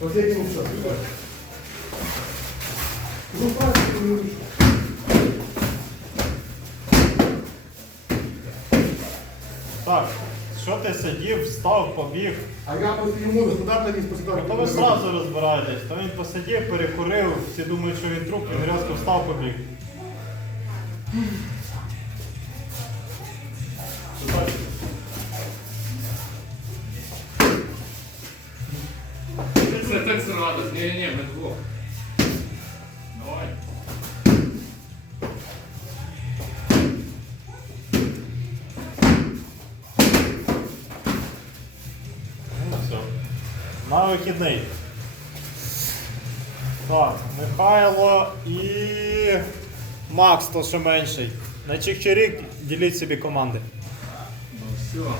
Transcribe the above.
Последний ушел. Ну, правильно, не. Так, що ти сидів, встав, побіг? А я ему куда то не спасал. То ви одразу розбираєтесь, то він посидів, перекурив, всі думають, що він труп, він різко встав, побіг. Це так зразу. Ні, ні, ми двох. Давай. Ну. На вихідний. Так, Михайло і Макс, то що менший. На Чикчирік діліть собі команди. Ну все.